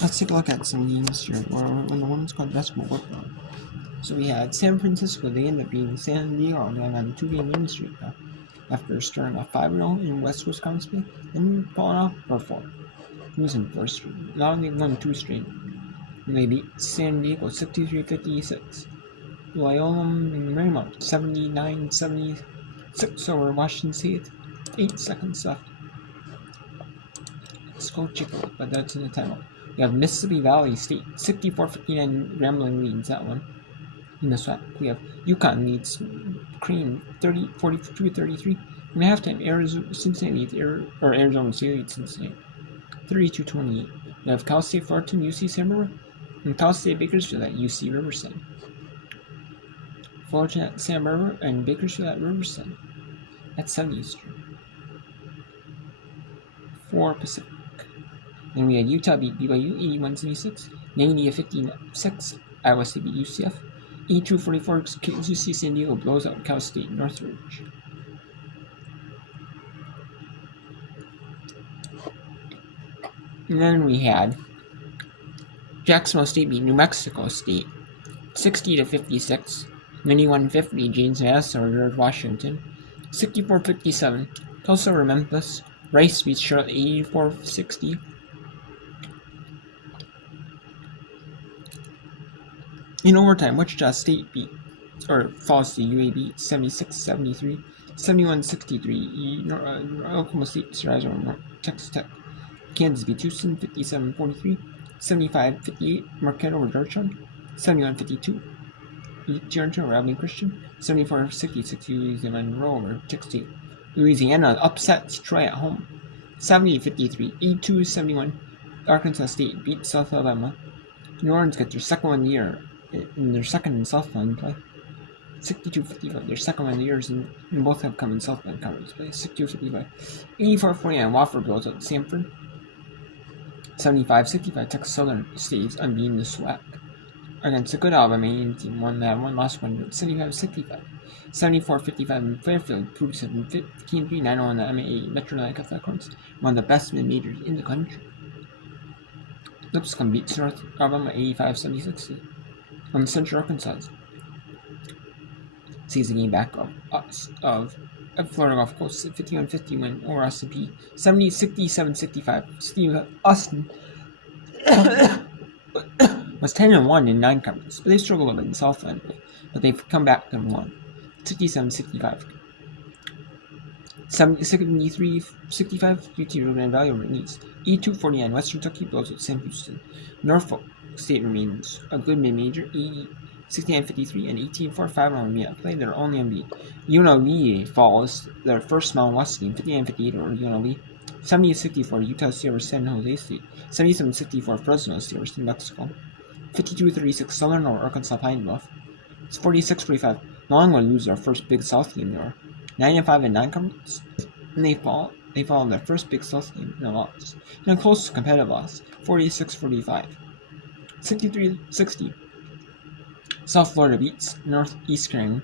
Let's take a look at some games here when the women's college basketball worked on. So we had San Francisco. They ended up beating San Diego, going on a 2-game winning streak after starting off 5-0 in West Wisconsin and falling off for 4. Losing 4 straight. Now they won 2 straight. And they beat San Diego 63-56. Loyola Marymount 79-76 over Washington State. 8 seconds left. Let's go check it out, but that's in the timeout. We have Mississippi Valley State 64-59 Grambling leads that one. In the SWAC, we have UConn leads Crane 42-33. In halftime, Arizona State leads Cincinnati 32-28. We have Cal State Fullerton, UC San Barbara, and Cal State Bakersfield at UC Riverside. Fullerton at San Barbara and Bakersfield at Riverside at 7 Eastern. 4 Pacific. Then we had Utah beat BYU 81-76, 90-56. Iowa State beat UCF 82-44. UC San Diego blows out Cal State Northridge. And then we had Jacksonville State beat New Mexico State 60-56, 91-50. James Madison over George Washington 64-57. Tulsa over Memphis. Rice beats Charlotte 84-60. In overtime, Wichita State falls to UAB 76-73, 71-63. Oklahoma State survives over Texas Tech. Kansas beat Houston 57-43, 75-58. Marquette over Georgetown 71-52. Georgia over Abilene Christian 74-66. Louisiana Monroe over Texas State. Louisiana upsets Troy at home 70-53, 82-71. Arkansas State beat South Alabama. New Orleans gets their second win of the year in their second in Southland play. 62-55, their second win of the year, and both have come in Southland Conference play. 62-55. 84-49, Wofford blows out Samford. 75-65, Texas Southern stays unbeaten in the SWAC against a good Alabama A&M team. One lost one. 75-65. 74-55 in Fairfield proves 15-3, 9-0 on the MAA Metro-Atlantic Athletic Conference, one of the best mid-majors in the country. Lipscomb beats North Alabama 85-76 on Central Arkansas. Sees a game back of Florida Gulf Coast 51-50 win over S&P 67-65. Steve Austin was 10-1 in 9 conferences, but they struggled a bit in Southland, but they've come back and won 67-65. 73-65 UT Rio Grande Valley over East. 82-49 Western Kentucky blows out Sam Houston. Norfolk State remains a good mid-major 69-53 and 18-4 5-1 meet play. They're only unbeaten. UNLV falls their first Mountain West game 59-58 over UNLV. 70-64 Utah State over San Jose State. 77-64 Fresno State over New Mexico. 52-36 Southern over Arkansas Pine Bluff. It's 46-45. Longwood lose their first Big South game. They were 9-5 in 9 conferences, and they follow their first Big South game in a loss. In a close competitive loss, 46-45. 63-60. South Florida beats Northeastern.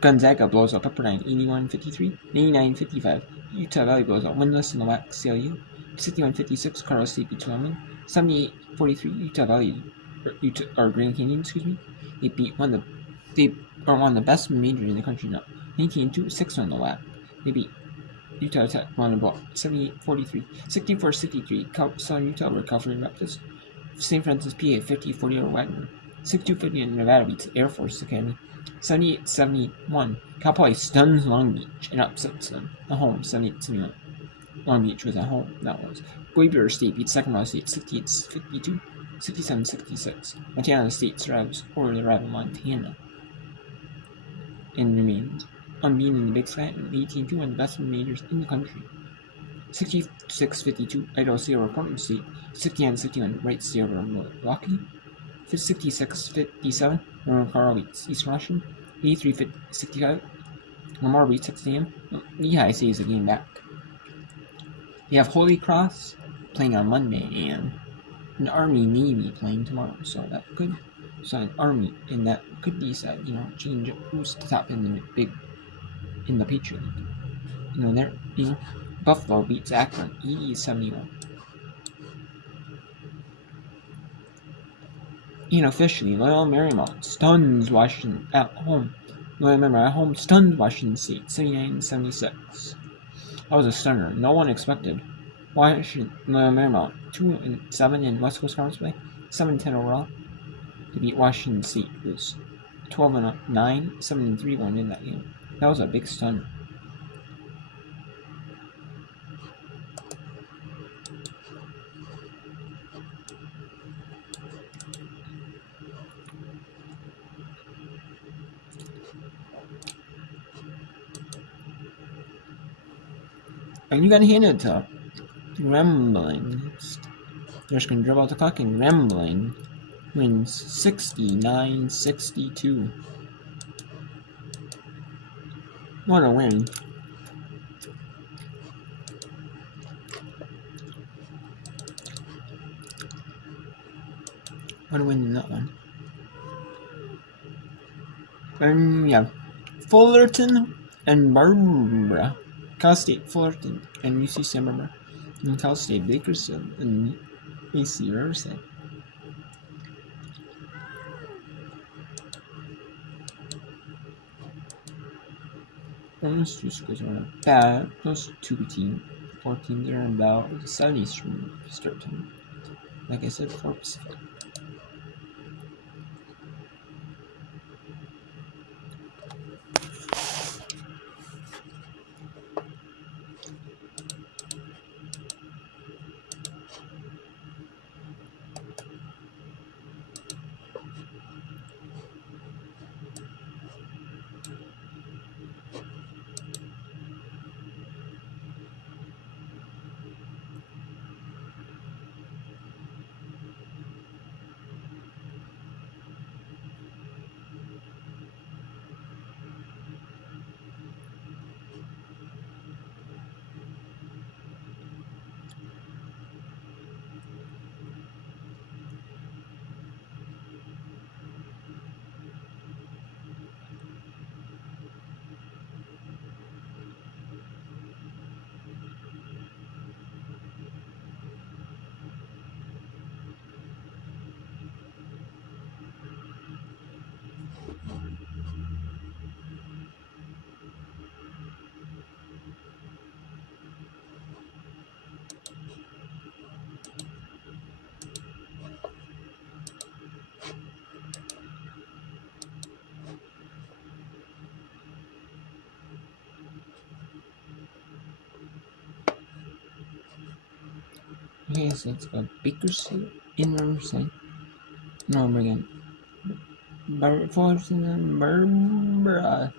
Gonzaga blows out Pepperdine 81-53, 99-55. Utah Valley blows out Windless in the WAC CLU 61-56. Colorado State beats Wyoming 78-43. Utah Valley or Grand Canyon, they beat one of the best majors in the country now. 19-2, on the WAC. They beat Utah Tech on the ball 78-43, 64-63. Southern Utah over California Baptist. St. Francis PA 50-40 over Wagner. 62-50 in Nevada beats Air Force Academy 78-71. Cal Poly stuns Long Beach and upsets them at home 78-71. Long Beach was at home. That was. Xavier State beats Sacramento State 68-52, 67-66. Montana State survives over the rival Montana and remains unbeaten in the Big Sky and 18-2, one of the best majors in the country. 66-52 Idaho State over Portland State. 69-61 Wright State over Milwaukee. 66-57 Northern Colorado beats Eastern Washington. 83-65 Lamar beats Texas A&M. Lehigh saves the game back. You have Holy Cross playing on Monday and an Army Navy playing tomorrow, so that could an Army and that could decide, change who's the top in the Patriot League. Buffalo beats Akron 80-71. Officially, Loyola Marymount stuns Washington at home. Loyola at home stuns Washington State 79-76. That was a stunner. No one expected Washington Marymount 2-7 in West Coast Conference play, 7-10 overall to beat Washington State. It was 12-9, 7-3 going in that game. That was a big stunner. And you gotta hand it to Grambling. They're just gonna dribble out the clock, and Grambling wins 69-62. What a win. What a win in that one. And we have Fullerton and Barbara. Cal State, Fullerton, and UC Santa Barbara. And Cal State, Bakersfield, and AC Riverside. Those two schools are not bad. Those 4 teams are about the Southeastern start time. Like I said, 4 Pacific. Okay, so it's got Bakersfield in Riverside. No, again. Fullerton and Barbara.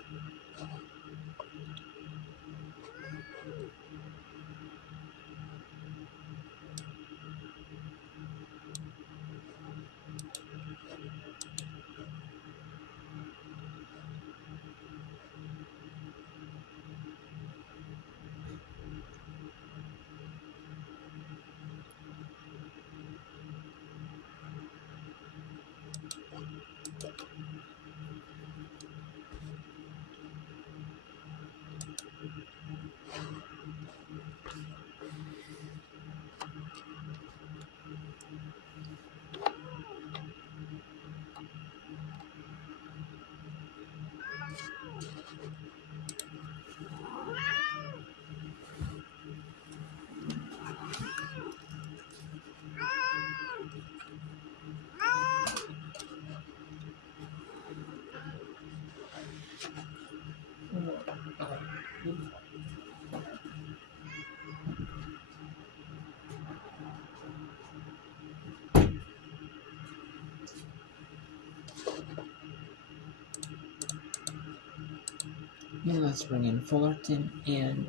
And let's bring in Fullerton and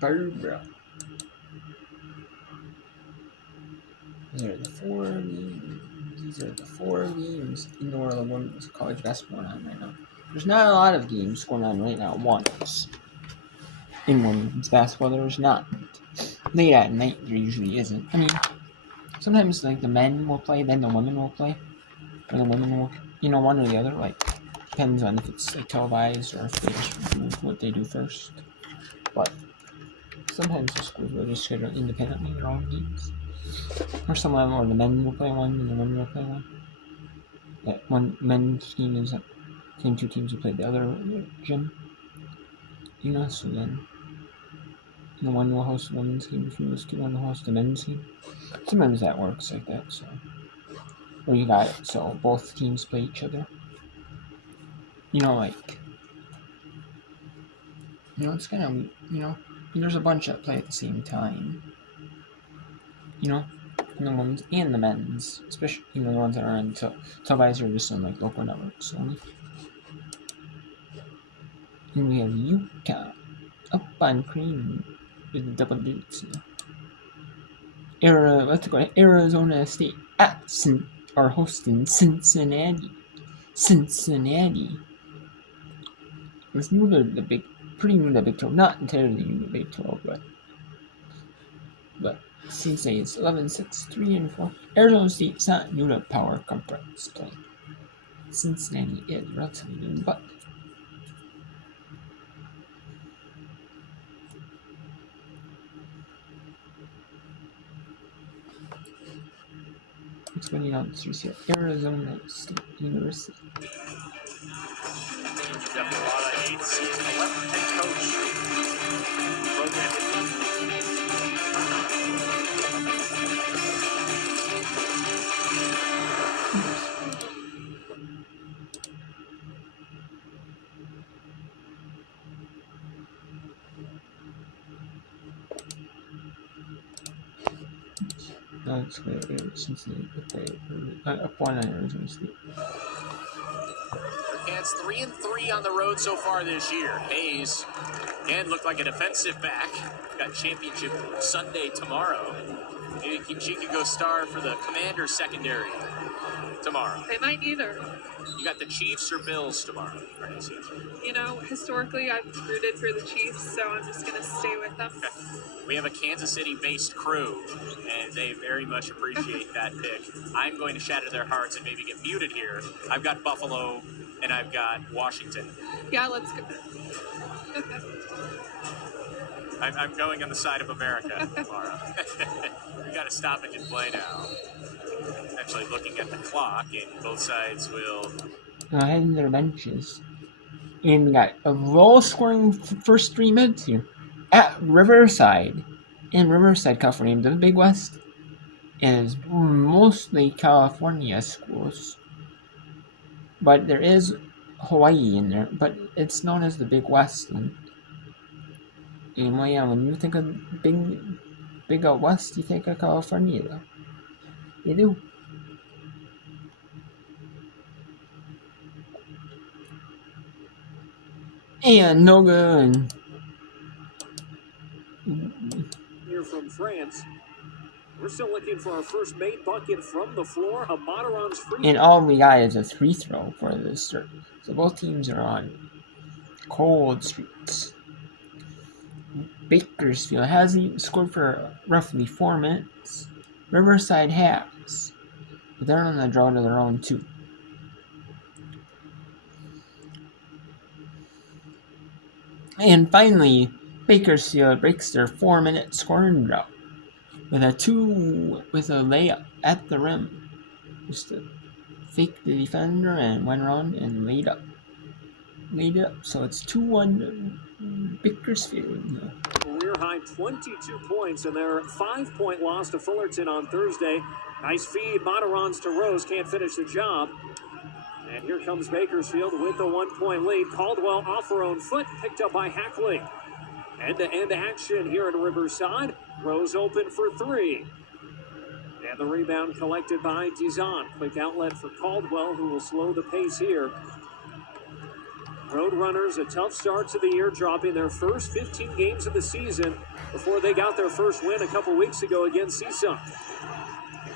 Barbara. These are the 4 games. These are the 4 games in the world of women's college basketball going on right now. There's not a lot of games going on right now once. In women's basketball, there's not. Late at night, there usually isn't. I mean, sometimes like the men will play, then the women will play. Or the women will, one or the other. Like, depends on if it's like televised or if they just do what they do first. But sometimes the schools will just schedule independently their own games. Or some of them, or the men will play one and the women will play one. That one men's team is the same two teams who played the other gym. So then one will host the women's game between those two, one will host the men's game. Sometimes that works like that, so. Or you got it, so both teams play each other. It's kind of, there's a bunch that play at the same time. The women's and the men's, especially, the ones that are on televised or just on, local networks only. And we have Utah up on Cream with the double digits. Arizona State are hosting Cincinnati. It's pretty new to the Big 12. Not entirely new to the Big 12, but Cincinnati is 11-6, 3-4. Arizona State's not new to Power Conference play. Cincinnati is relatively new, but it's going on to see Arizona State University. That's good. Cincinnati up one on Arizona State. Cats 3-3 on the road so far this year. Hayes and looked like a defensive back. Got championship Sunday tomorrow. Maybe she could go star for the Commander secondary tomorrow. They might either. You got the Chiefs or Bills tomorrow? Historically I've rooted for the Chiefs, so I'm just going to stay with them. Okay. We have a Kansas City-based crew, and they very much appreciate that pick. I'm going to shatter their hearts and maybe get muted here. I've got Buffalo, and I've got Washington. Yeah, let's go. I'm going on the side of America tomorrow. We got to stop it and play now. Actually, looking at the clock, and both sides will heading their benches. And we got a low-scoring first 3 minutes here at Riverside. In Riverside, California, the Big West is mostly California schools. But there is Hawaii in there, but it's known as the Big West. And when you think of Big out West, you think of California, though. You do. And no good. Here from France. We're still looking for our first made bucket from the floor. A Mataron's free. And all we got is a free throw for this start. So both teams are on cold streets. Bakersfield hasn't scored for roughly 4 minutes. Riverside has. But they're on the draw to their own too. And finally, Bakersfield breaks their 4-minute scoring drought with a layup at the rim. Just to fake the defender and went around and laid it up. So it's 2-1 Bakersfield. Career high 22 points in their 5-point loss to Fullerton on Thursday. Nice feed, Matarons to Rose, can't finish the job. And here comes Bakersfield with the 1-point lead. Caldwell off her own foot, picked up by Hackley. End-to-end action here at Riverside. Rose open for 3. And the rebound collected by Dizon. Quick outlet for Caldwell, who will slow the pace here. Roadrunners, a tough start to the year, dropping their first 15 games of the season before they got their first win a couple weeks ago against CSUN.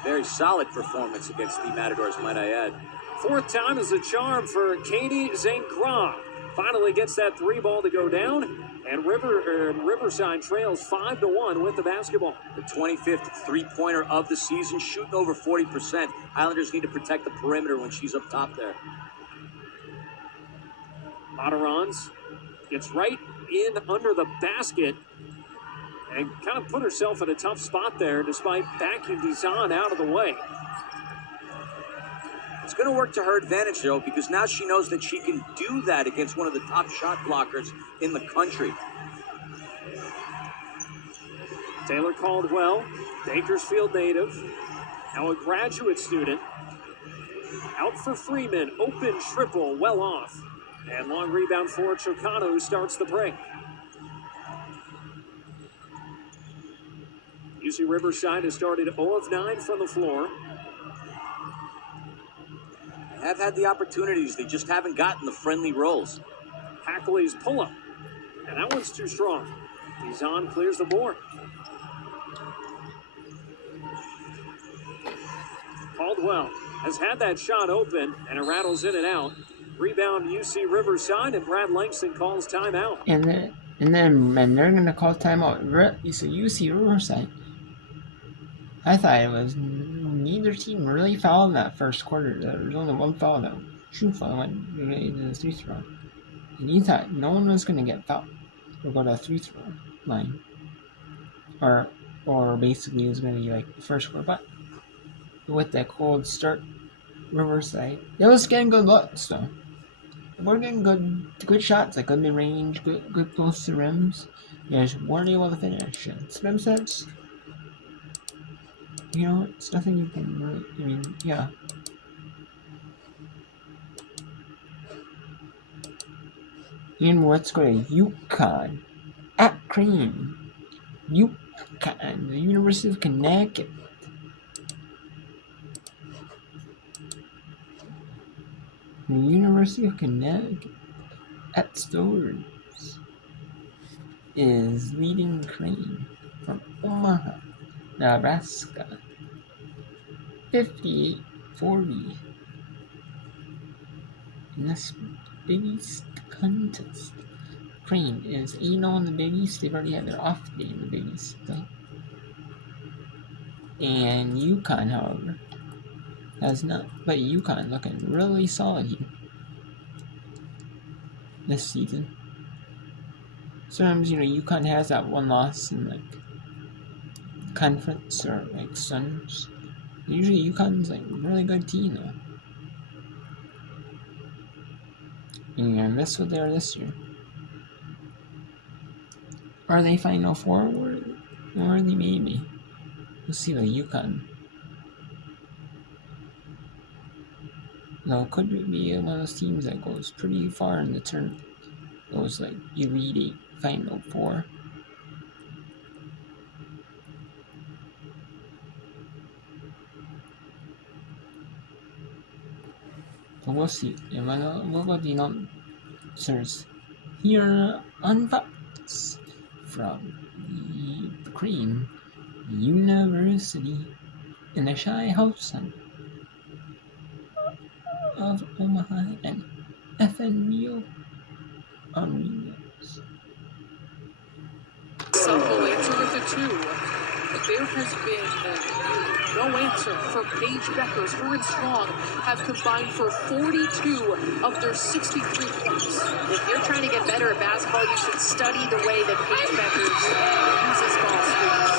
Very solid performance against the Matadors, might I add. 4th time is a charm for Katie Zangran. Finally gets that 3 ball to go down, and Riverside trails 5-1 with the basketball. The 25th three-pointer of the season, shooting over 40%. Islanders need to protect the perimeter when she's up top there. Matarons gets right in under the basket and kind of put herself in a tough spot there despite backing Dizon out of the way. It's going to work to her advantage, though, because now she knows that she can do that against one of the top shot blockers in the country. Taylor Caldwell, Bakersfield native, now a graduate student. Out for Freeman, open triple, well off. And long rebound for Chocano, who starts the break. UC Riverside has started 0 of 9 from the floor. They have had the opportunities, they just haven't gotten the friendly rolls. Hackley's pull-up, and that one's too strong. Dizon clears the board. Caldwell has had that shot open, and it rattles in and out. Rebound UC Riverside, and Brad Langston calls timeout. And they're gonna call timeout. So UC Riverside. I thought it was neither team really fouled in that first quarter. There was only one foul that shoot foul went into the free throw. And you thought no one was gonna get fouled or go to the free throw line. Or basically it was gonna be like the first quarter, but with that cold start, Riverside, they was getting good looks though. We're getting good shots, like good mid range, good close to rims. They just weren't able to finish. And swim sets, you know, it's nothing you can really. I mean, yeah. And let's go to UConn at Cream. UConn, the University of Connecticut. The University of Connecticut at Stores is leading Crane from Omaha, Nebraska, 58-40 in this Big East contest. Crane is 8-0 in the Big East. They've already had their off day in the Big East, though. And UConn, however, has not, but UConn looking really solid here this season. Sometimes, you know, UConn has that one loss in like conference or like Suns. Usually UConn's like a really good team though. And that's what they are this year. Are they Final Four worthy? Maybe. We'll see the UConn. Though it could be one of those teams that goes pretty far in the tournament. Goes like Elite 8, Final 4. So we'll see. And we'll go the answers here on Fox from the Cream University in the Shy House of Omaha and FNBO Arenas. Simple answer with a 2. There has been no answer for Paige Beckers. Her and Strong have combined for 42 of their 63 points. If you're trying to get better at basketball, you should study the way that Paige Beckers uses ball screens,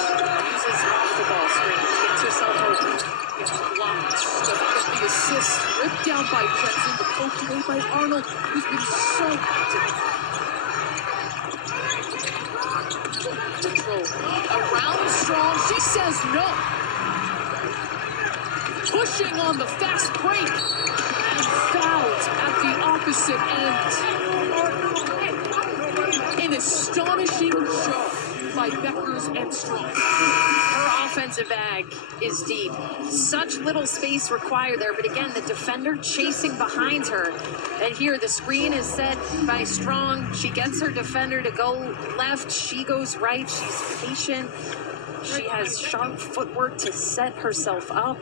uses off the ball screens, gets herself open. Gets blocked. Doesn't get the assist. Ripped down by Jensen, but poked away by Arnold, who's been so active. Control. Around Strong, she says no. Pushing on the fast break and fouled at the opposite end. An astonishing show by Beckers and Strong. Her offensive bag is deep. Such little space required there, but again, the defender chasing behind her. And here the screen is set by Strong. She gets her defender to go left. She goes right. She's patient. She has sharp footwork to set herself up.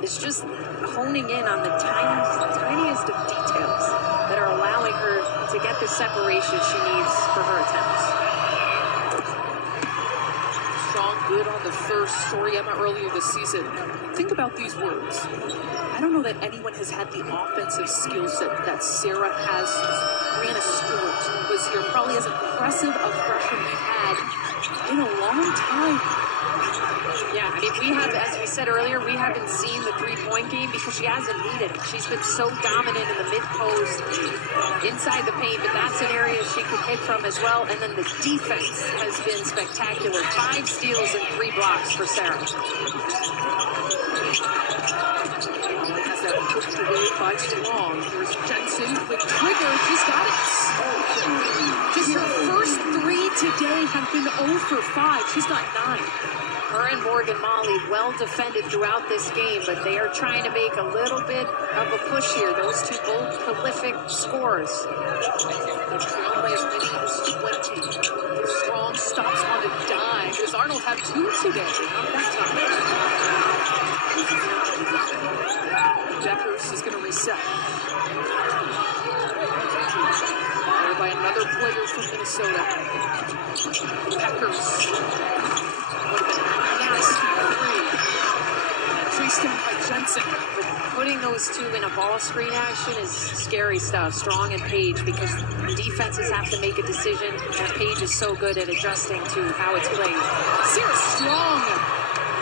It's just honing in on the tiniest of details that are allowing her to get the separation she needs for her attempts. Good on the first. Soriema earlier this season. Think about these words. I don't know that anyone has had the offensive skill set that Sarah has. Brianna Stewart was here, probably as impressive a freshman we've had in a long time. Yeah, I mean, we have, as we said earlier, we haven't seen the three-point game because she hasn't needed it. She's been so dominant in the mid-post, inside the paint, but that's an area she could hit from as well. And then the defense has been spectacular. 5 steals and 3 blocks for Sarah. Has that pushed away by Strong. Here's Jensen with trigger. She's got it. Just her first 3 today have been 0 for 5. She's got 9. Her and Morgan Molly well defended throughout this game, but they are trying to make a little bit of a push here. Those two both prolific scorers. They're trailed by as many as 20. Strong stops on a dime. Does Arnold have 2 today? Not that time. Deckers is going to reset. There by another player from Minnesota. Deckers. What a nasty three. Chased down by Jensen. Putting those two in a ball screen action is scary stuff. Strong and Page, because defenses have to make a decision, and Page is so good at adjusting to how it's played. Sarah Strong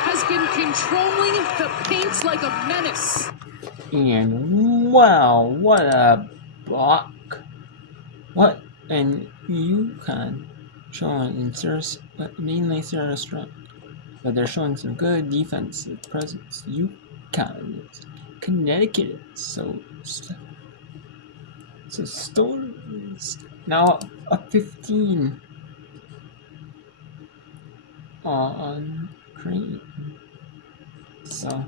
has been controlling the paint like a menace. And wow, what a block. What an UConn showing in Sarah's, mainly Sarah Strong. But they're showing some good defensive presence. UConn, Connecticut, so Storms now up 15 on Creighton. So